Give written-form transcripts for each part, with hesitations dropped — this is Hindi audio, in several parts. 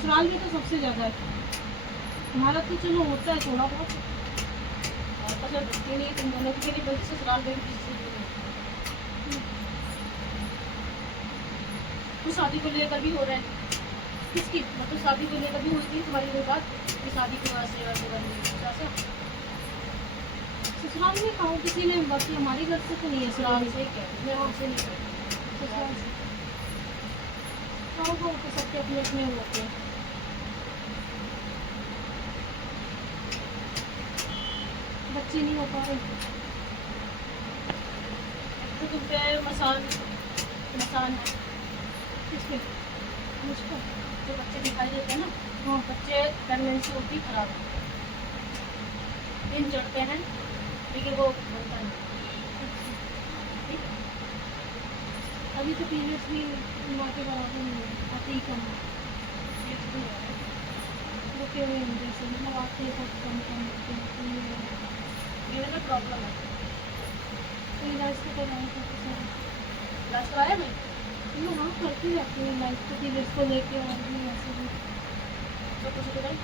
ससुराल में तो सबसे ज़्यादा है। हमारा तो चलो होता है थोड़ा बहुत। आपका जो बच्चे नहीं तुम दोनों की नहीं बल्कि ससुराल में भी किसी चीज़ में नहीं। कुछ शादी को लेकर भी हो रहा है। किसकी? मतलब शादी को लेकर भी हुई थी तुम्हारी कोई बात कि शादी के बाद सेवा करनी है ऐसा? ससुराल में खाऊँ किसी ने, बाकी हमारे घर से तो नहीं है। ससुराल से क्या मैं हमसे नहीं करती। ससुराल से खाओ खाओ तो सबके अपने अपने होते हैं। बच्चे नहीं हो पा रहे। तो तुम पे मसान मसान है किसके? मुझको? जो बच्चे दिखाई देते हैं ना, हाँ। बच्चे प्रेगनेंसी होती खराब है, दिन चढ़ते हैं लेकिन वो बनता नहीं। ठीक है? अभी तो पीरियड्स भी माँ के बराबर नहीं है, आते ही कम है। ये तो नहीं है। रुके हुए हैं जैसे, मतलब आते ही बहुत कम कम होते हैं। ये ना प्रॉब्लम है। तो इलाज तो कराया था सर। इलाज कराया मैं मैं हाँ करती रहती हूँ इलाज तो, पीरियड्स को लेके और भी वैसे भी। तो कुछ तो नहीं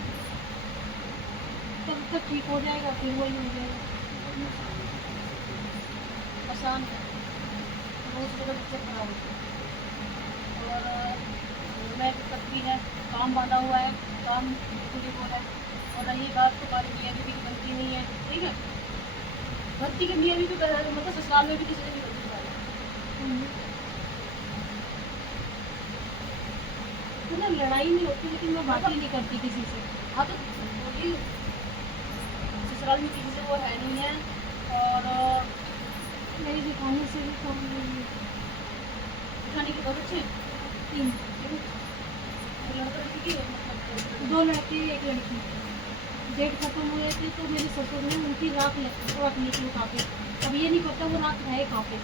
तब तक ठीक हो जाएगा, फिर वही हो जाएगा। आसान है, रोज रोज बच्चे खराब होते हैं। और मैं दिक्कत भी है, काम बांधा हुआ है, काम बिल्कुल ही वो है। और रही बात तुम्हारी मियाँ बीवी की बनती नहीं है, ठीक है, बनती के मियाँ बीवी मतलब ससुराल में भी किसी से नहीं बनती तुम्हारी। तो ना लड़ाई नहीं होती, लेकिन मैं बात ही नहीं करती किसी से। हाँ तो बोलिए, ससुराल में किसी से वो है नहीं है। और मेरी जेठानी से भी कम नहीं है। खाने के बहुत अच्छे हैं। 3 लड़का लड़की की मतलब 2 लड़के 1 लड़की। डेट खत्म हुए थे तो मेरे ससुर ने उनकी राख रख ली थी उठा के। अब ये नहीं पता वो राख है कहाँ पे,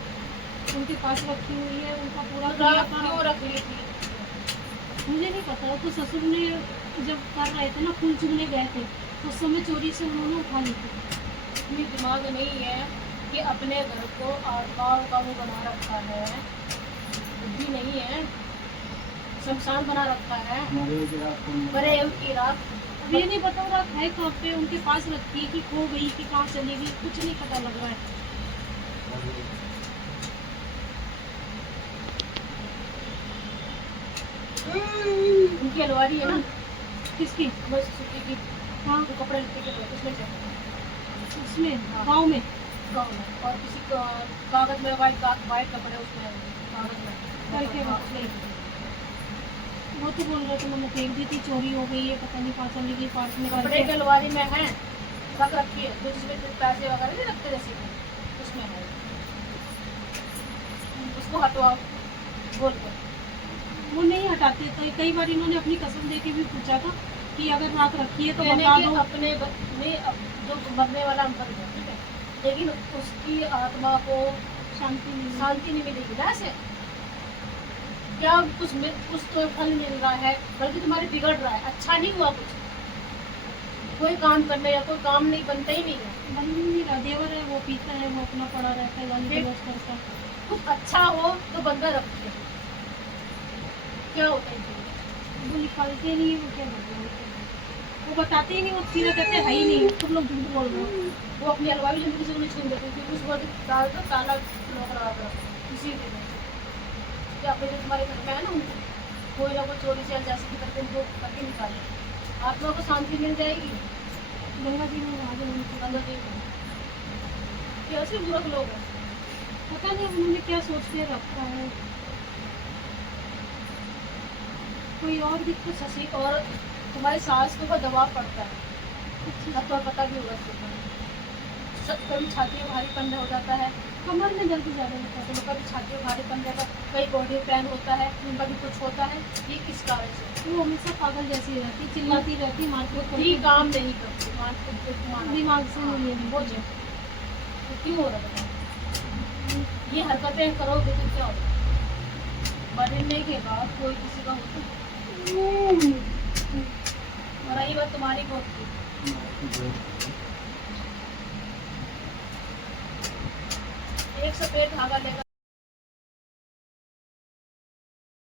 उनके पास रखी हुई है, उनका पूरा क्रिया क्यों कर। रख ली थी? मुझे नहीं पता, तो ससुर ने जब कर रहे थे ना, फूल चुगने गए थे, उस समय चोरी से उन्होंने उठा ली थी। इतनी दिमाग नहीं है कि अपने घर को आत्माओं का वो बना रखा है, बुद्धि नहीं है, शमशान बना रखा है, बड़े की रात। अब ये नहीं पता राख है कहाँ पे, उनके पास रखी है कि खो गई कि कहाँ चली गई, कुछ नहीं पता लग रहा है। उनकी अलवारी है ना, किसकी? बस सूती की, हाँ जो कपड़े लत्ते के लोग उसमें चेक उसमें गाँव में गाँव में। और किसी कागज में वाइट कपड़े उसमें कागज में करके हाँ, रख उसमें ली। वो तो बोल रहे थे मैंने फेंक दी थी, चोरी हो गई है, पता नहीं कहाँ चली गई, पार्क में कपड़े करके। के अलमारी में है, रख रखी है, जो जिसमें पैसे वगैरह नहीं रखते जैसे कि, उसमें है। उसको हटवाओ बोल कर। वो नहीं हटाते, तो कई बार इन्होंने अपनी कसम दे के भी पूछा था कि अगर राख रखी है तो यानी बता कि दो। अपने जो मरने वाला अंतर है, ठीक है, लेकिन उसकी आत्मा को शांति नहीं शांति नहीं मिलेगी ना ऐसे। क्या कुछ तो फल मिल रहा है, बल्कि तुम्हारे बिगड़ रहा है, अच्छा नहीं हुआ कुछ, कोई काम करने या कोई काम नहीं बनता ही नहीं है। बन ही नहीं रहा। देवर है वो पीता है, वो अपना पड़ा रहता है, गाली फिर? गलौज करता है। कुछ अच्छा हो तो बंदा रखते हैं, क्या होता है इसमें? वो निकालते नहीं है, वो क्या करते हैं, वो बताते ही नहीं, वो सीधा कहते हैं है ही नहीं, तुम लोग झूठ बोल रहे हो। वो अपनी अलमारी जिंदगी से उन्हें छीन देते हैं, क्योंकि उस वक्त डाल दो ताला लॉक लगा कर रखो, इसी के लिए क्या अपने जो तुम्हारे घर में है ना, उनको कोई ना कोई चोरी से जैसे भी करके उनको करके निकाले, आत्मा को शांति मिल जाएगी। गंगा जी में आ गए उनको। गंगा जी में कैसे मूर्ख लोग हैं। पता नहीं उन्होंने क्या सोच के रखा है। कोई और दिक्कत? शशि और तुम्हारी सास के ऊपर दबाव पड़ता है, अब तो पता भी होगा तुम्हें। कभी छाती में भारीपन हो जाता है, कमर में दर्द ज़्यादा होता है। तो कभी छाती में भारीपन जाता है, कभी बॉडी पेन होता है, कभी कुछ होता है, ये किस कारण से? वो हमेशा पागल जैसी रहती, चिल्लाती रहती, मारपीट कोई करती, काम नहीं करती, दिमाग से नहीं लेनी। हो जाए तो क्यों हो रहा है? ये हरकतें करोगे तो क्या होगा? मरने के बाद कोई किसी का होता है? और रही बात तुम्हारी बहुत की, एक सफेद धागा लेकर